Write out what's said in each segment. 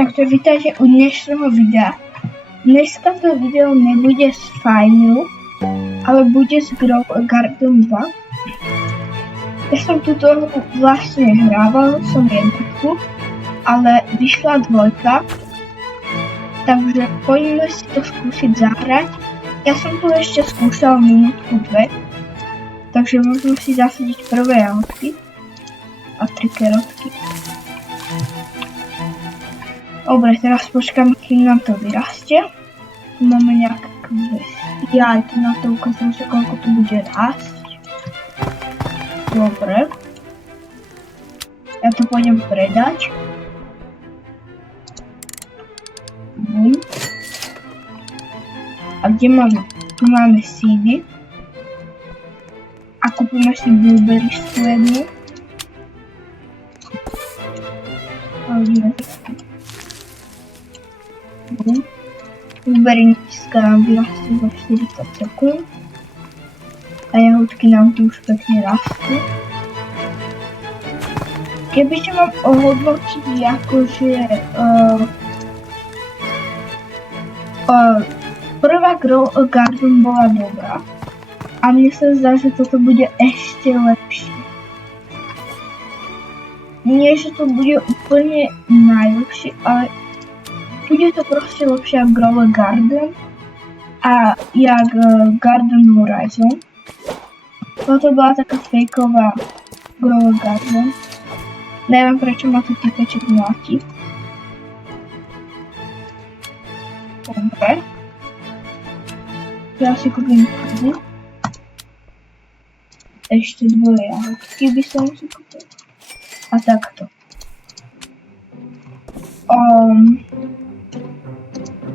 Takže vítajte u dnešného videa. Dneska to video nebude z Fajnu, ale bude z Grow a Garden 2. Ja som túto hru vlastne hrával, som jednotku, ale vyšla dvojka, takže poďme si to skúsiť zahrať. Ja som tu ešte skúšal minútku, dve, takže môžeme si zasadiť prvé jahodky a 3 kerotky. Dobre, teraz počkáme, kým nám to vyrastie. Tu máme nejaké kvesty. Ja aj tu na to ukazujem, že koľko to bude rásť. Dobre. Ja to pôjdem predať. A kde máme? Tu máme seedy. A kúpime si blueberries jednu. A vidíme to. Blueberryska nám vyrastú za 40 sekúnd a jahodky nám tu už pekne rastú. Kebyže mám ohodnotiť akože prvá Grow a Garden bola dobrá a mne sa zdá, že toto bude ešte lepšie. Nie, že to bude úplne najlepšie, ale bude to proste lepšie ako Grow a Garden a jak Garden Horizon. Toto bola taká fejková Grow a Garden. Neviem, prečo ma tu typeček mláti. Dobre. Ja si kúpim kúzy. Ešte dvoje jahodky by som si kúpil. A takto.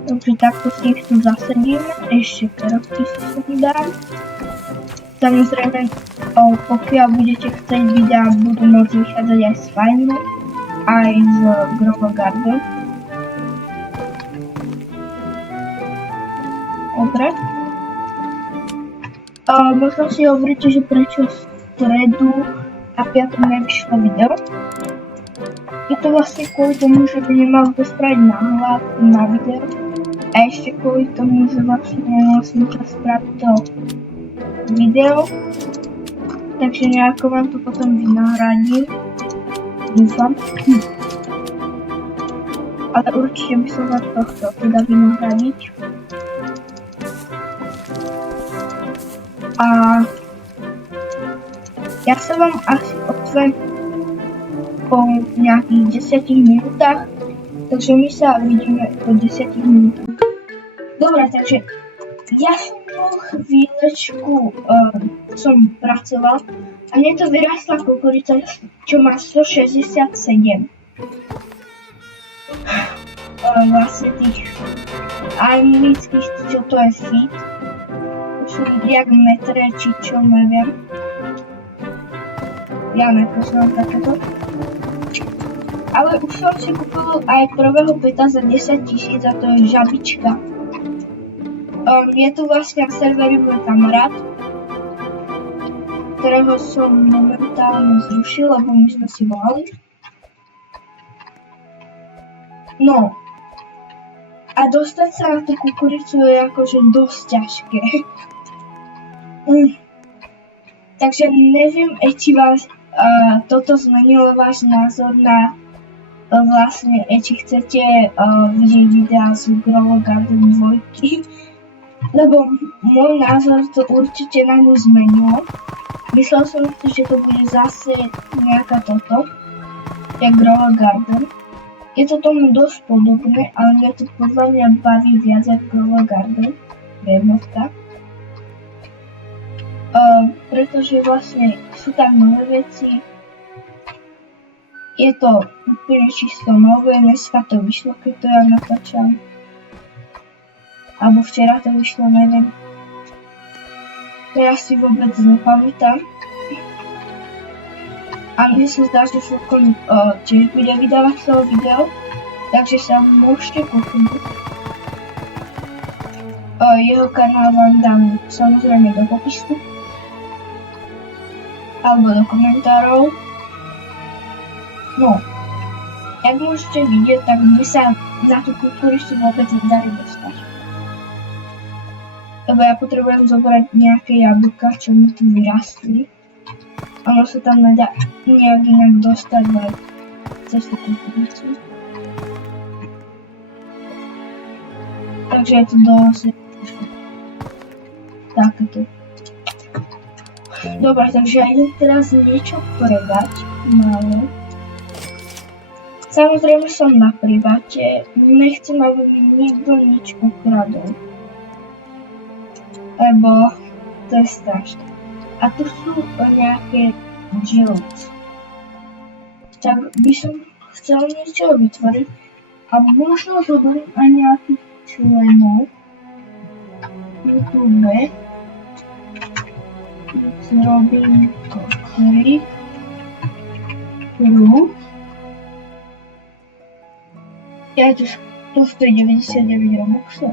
Takže takto si ich tu zasadíme, ešte kerotky si sem dám. Samozrejme, pokiaľ budete chcieť videa, budú môcť vychádzať aj z Fajnu, aj z Grow a Garden. Dobre. Možno si hovoríte, že prečo v stredu a piatok nevyšlo video. Je to vlastne kvôli tomu, že by nemal spraviť náhľad na video. A ešte kvôli tomu, že vlastne nemal som čas spraviť to video. Takže nejako vám to potom vynahradím. Dúfam. Ale určite by som vám to chcel teda vynahradiť. A ja sa vám asi ozvem po nejakých 10 minútach, takže my sa vidíme po 10 minútach. Dobre, takže ja som tu chvíľečku som pracoval a mne to vyrastla kukurica, čo má 167. Vlastne tých anglických, čo to je feet. To sú jak metre, či čo, neviem. Ja nepoznám takéto. Ale už som si kúpil aj prvého peta za 10 000 a to je žabička. Je tu vlastne na serveri môj kamarát, ktorého som momentálne zrušil, lebo my sme si volali. No. A dostať sa na tú kukuricu je akože dosť ťažké. Takže neviem, či vás toto zmenilo váš názor na vlastne, či chcete vidieť videá z Grow a Garden 2. Lebo môj názor to určite na ňu zmenilo. Myslel som si, že to bude zase nejaká toto, jak Grow a Garden. Je to tomu dosť podobné, ale mňa to podľa mňa baví viac jak Grow a Garden, jednotka. Pretože vlastne sú tam nové veci. Je to úplne čisto nové, dneska to vyšlo, keď to ja natáčam. Alebo včera to vyšlo, neviem. Teraz si vôbec nepamätám. A mne sa zdá, že Fulcon tiež bude vydávať toho video, takže sa môžete kúpiť. Jeho kanál vám dám samozrejme do popisku. Alebo do komentárov. No. Jak môžete vidieť, tak my sa na tú kultúristu vôbec nedali dostať. Lebo ja potrebujem zobrať nejaké jablka, čo mi tu vyrastli. Ono sa tam nedá nejak inak dostať len cez tú kultúristu. Takže je to dosť takéto. Dobre, takže ja idem teraz niečo predať, málo. Samozrejme som na private, nechcem, aby mi nikto nič ukradol. Lebo to je strašné. A tu sú nejaké guilds. Tak by som chcel niečo vytvoriť a možno zoberiem aj nejakých členov YouTube. Zrobím to klik, crew. Ja tu stojí 99 robuxov.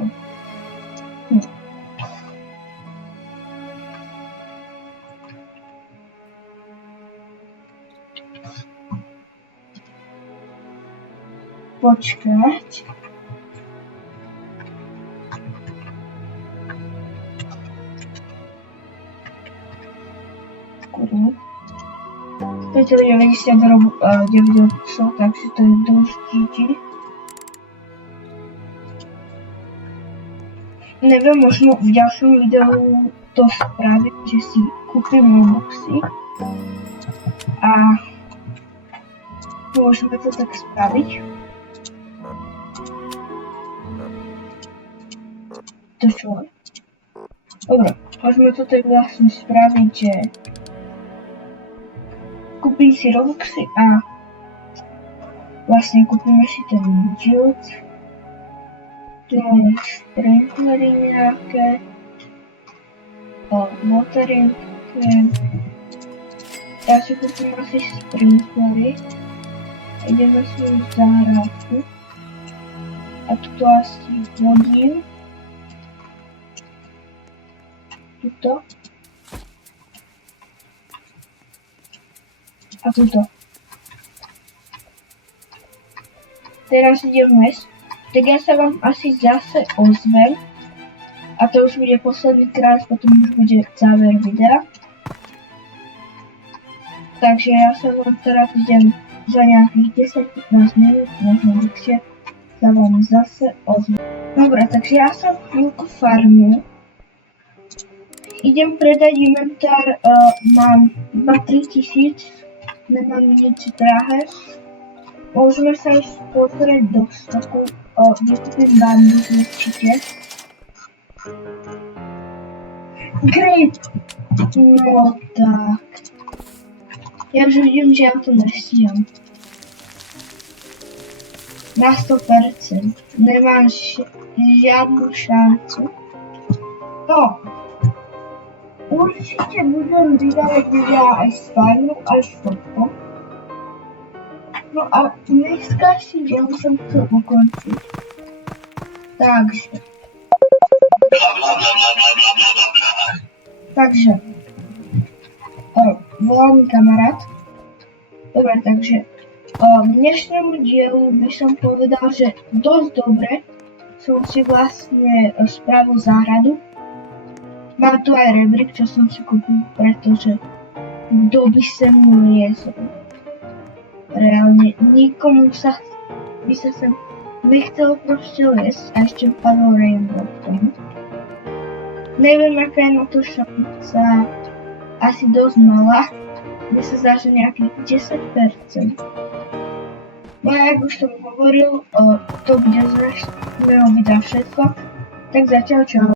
Počkať. To je 99 robuxov, takže to je dosť GG. Neviem, možno v ďalšom videu to spravím, že si kúpim robuxy a môžeme to tak spraviť. To čo? Dobre, môžeme to tak vlastne spraviť, že kúpim si robuxy a vlastne kúpime si ten guild. Tu máme sprinklery nejaké, watering can. Ja si kúpim asi sprinklery. Ideme si zahrádku. A tuto asi hodím. Tuto. A tuto. Teraz idem jesť. Tak ja sa vám asi zase ozvem. A to už bude posledný krát, potom už bude záver videa. Takže ja sa vám teraz idem za nejakých 10-15 minút, možno dlhšie, sa vám zase ozvem. Dobre, takže ja som chvíľku farmil. Idem predať inventár, mám iba 3000, nemám nič drahé. Môžeme sa ísť pozrieť do stoku, vykúpim bambus určite. Grape! No tak. Ja už vidím, že ja to nestíham. Na 100%. Nemám žiadnu šancu. No. Určite budem vydávať videa aj s farmou, aj s fotkou. No a dneska si deň som chcel ukončiť. Takže. Volá mi kamarát. Dobre, takže k dnešnému dielu by som povedal, že dosť dobre som si vlastne spravil záhradu. Mám tu aj rebrík, čo som si kúpil, pretože kto by sem liezol. Reálne nikomu by sa sem nechcelo proste liesť a ešte padol rainbow k tomu. Neviem, aká je na to šanca, asi dosť malá, kde sa zdá, že nejakých 10%. No a jak už som hovoril, to bude z dnešného videa všetko, tak zatiaľ čau.